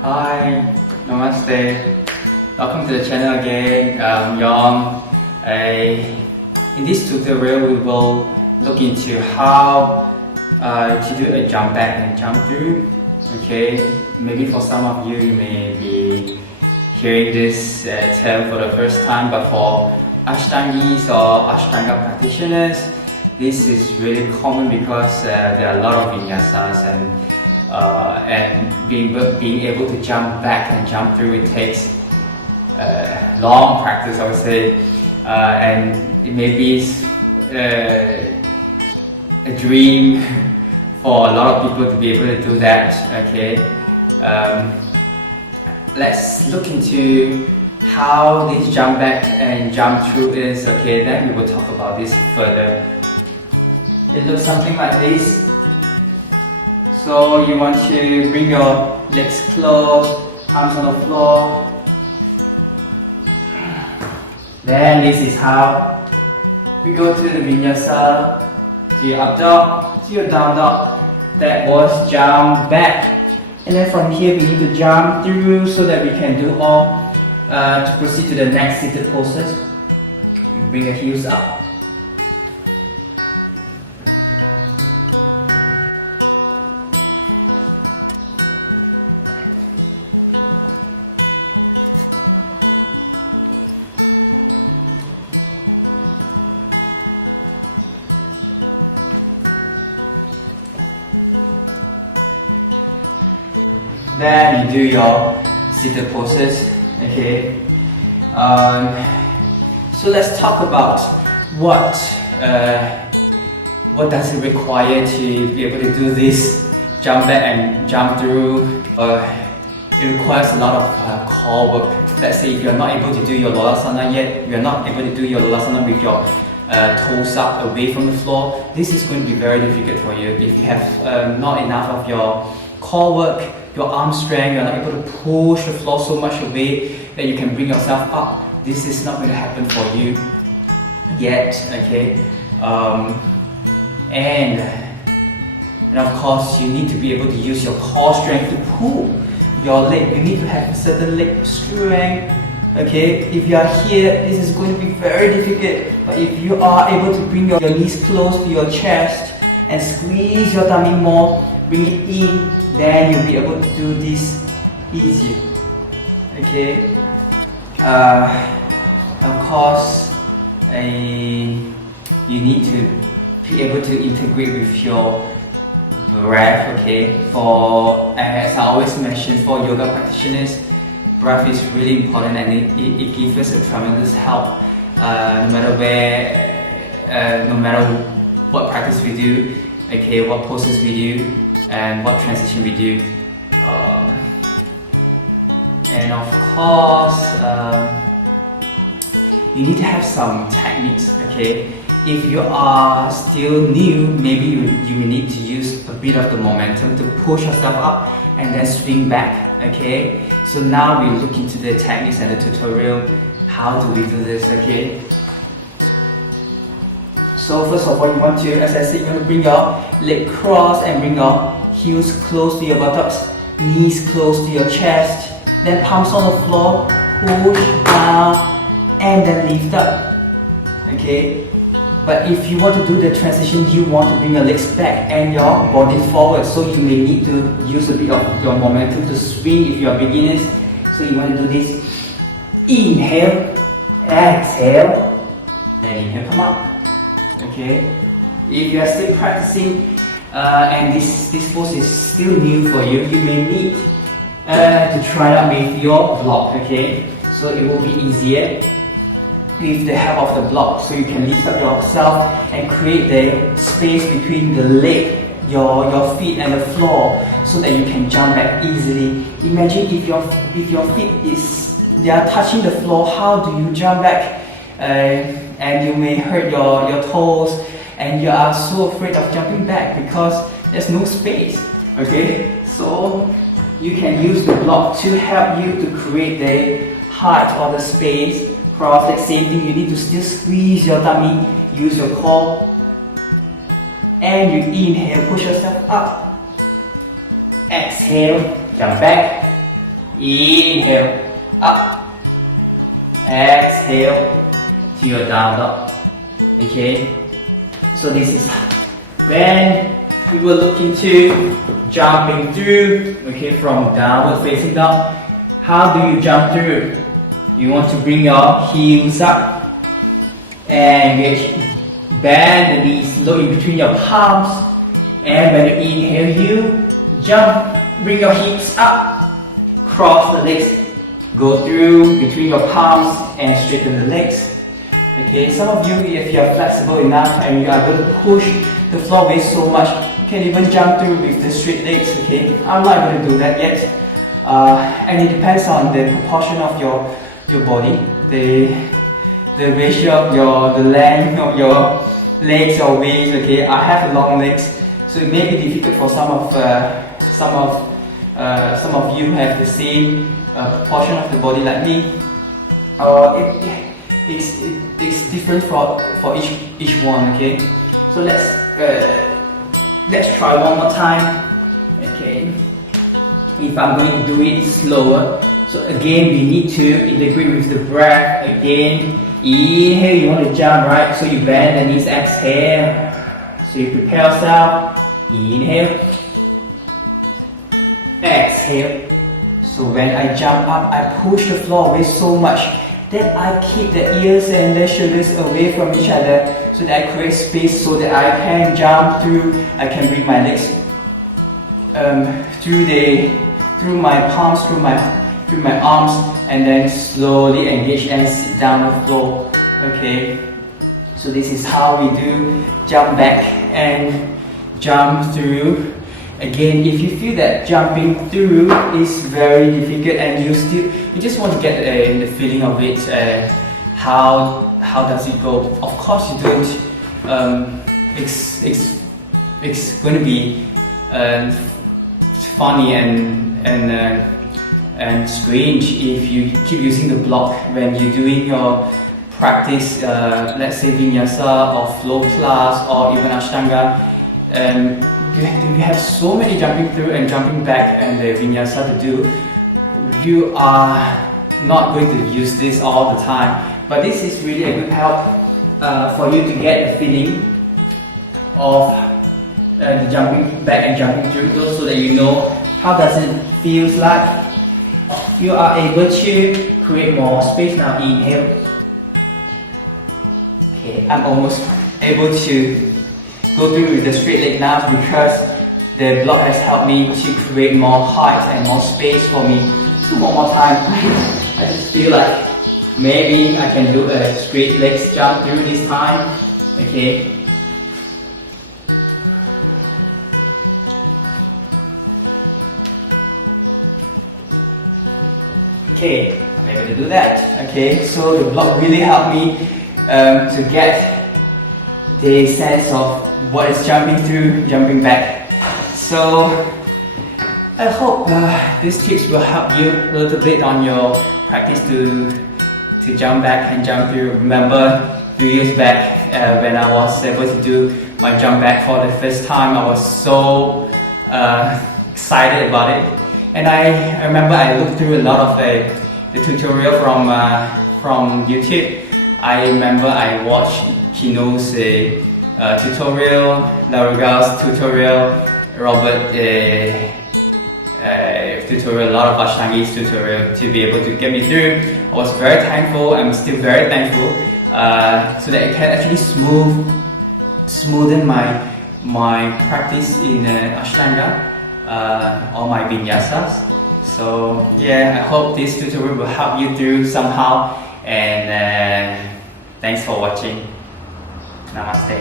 Hi, Namaste. Welcome to the channel again. I'm Yong. In this tutorial, we will look into how to do a jump back and jump through. Okay, maybe for some of you, you may be hearing this term for the first time, but for ashtangis or ashtanga practitioners, this is really common because there are a lot of vinyasas and being able to jump back and jump through, it takes long practice, I would say, and it may be a dream for a lot of people to be able to do that. Okay, let's look into how this jump back and jump through is. Okay, then we will talk about this further. It looks something like this. So you want to bring your legs close, arms on the floor. Then this is how we go to the vinyasa, to your up dog, to your down dog. That was jump back. And then from here we need to jump through so that we can do all to proceed to the next seated poses. Bring the heels up. Then you do your seated poses. Okay. So let's talk about what does it require to be able to do this jump back and jump through. It requires a lot of core work. Let's say if you're not able to do your Lolasana yet, you're not able to do your Lolasana with your toes up away from the floor, this is going to be very difficult for you. If you have not enough of your core work, your arm strength, you're not able to push the floor so much away that you can bring yourself up. This is not going to happen for you yet, okay? And of course, you need to be able to use your core strength to pull your leg. You need to have a certain leg strength, okay? If you are here, this is going to be very difficult. But if you are able to bring your knees close to your chest and squeeze your tummy more, bring it in, then you'll be able to do this easier. Okay. Of course, you need to be able to integrate with your breath. Okay. For as I always mention, for yoga practitioners, breath is really important, and it gives us a tremendous help. No matter where, no matter what practice we do, okay, what poses we do, and what transition we do, and of course you need to have some techniques. Okay, if you are still new, maybe you will need to use a bit of the momentum to push yourself up and then swing back. Okay, so now we look into the techniques and the tutorial. How do we do this? Okay, so first of all, you want to, as I said, you want to bring your leg cross and bring your heels close to your buttocks, knees close to your chest, then palms on the floor, push down, and then lift up. Okay? But if you want to do the transition, you want to bring your legs back and your body forward, so you may need to use a bit of your momentum to swing if you are beginners. So you want to do this. Inhale, exhale, then inhale, come up. Okay? If you are still practicing, and this pose is still new for you, you may need to try out with your block. Okay, so it will be easier with the help of the block, so you can lift up yourself and create the space between the leg, your feet and the floor, so that you can jump back easily. Imagine if your feet they are touching the floor, how do you jump back? And you may hurt your toes, and you are so afraid of jumping back because there's no space. Okay, so you can use the block to help you to create the height or the space. Cross, the same thing, you need to still squeeze your tummy, use your core, and you inhale, push yourself up. Exhale, jump back, Inhale, up. Exhale to your down dog. Okay, so this is when we will look into jumping through, okay, from downward facing dog. How do you jump through? You want to bring your heels up and bend the knees low in between your palms, and when you inhale, you jump, bring your hips up, cross the legs, go through between your palms and straighten the legs. Okay, some of you, if you are flexible enough and you are able to push the floor away so much, you can even jump through with the straight legs. Okay, I'm not able to do that yet, and it depends on the proportion of your body, the ratio of the length of your legs or waist. Okay, I have long legs, so it may be difficult for some of you have the same proportion of the body like me. It's different for each one. Okay, so let's try one more time. Okay, if I'm going to do it slower, so again we need to integrate with the breath. Again, inhale, you want to jump, right? So you bend the knees, exhale. So you prepare yourself. Inhale, exhale. So when I jump up, I push the floor away so much that I keep the ears and the shoulders away from each other, so that I create space so that I can jump through. I can bring my legs through my palms, through my arms, and then slowly engage and sit down on the floor. Okay, so this is how we do jump back and jump through. Again, if you feel that jumping through is very difficult and you just want to get the feeling of it, how does it go? Of course you don't, it's going to be funny and strange if you keep using the block when you're doing your practice, let's say vinyasa or flow class or even ashtanga. You have so many jumping through and jumping back and the vinyasa to do. You are not going to use this all the time, but this is really a good help for you to get a feeling of the jumping back and jumping through, so that you know how does it feels like. You are able to create more space now. Inhale. Okay, I'm almost able to go through with the straight leg now because the block has helped me to create more height and more space for me. So one more time. I just feel like maybe I can do a straight legs jump through this time. Okay. Okay, I'm able to do that. Okay, so the block really helped me to get the sense of what is jumping through, jumping back. So I hope these tips will help you a little bit on your practice to jump back and jump through. Remember 3 years back when I was able to do my jump back for the first time, I was so excited about it. And I remember I looked through a lot of the tutorial from YouTube. I remember I watched Kino's tutorial, Laruga's tutorial, Robert tutorial, a lot of ashtangis tutorial to be able to get me through. I was very thankful. I'm still very thankful so that I can actually smoothen my practice in Ashtanga or my vinyasas. So yeah, I hope this tutorial will help you through somehow, and thanks for watching. Namaste.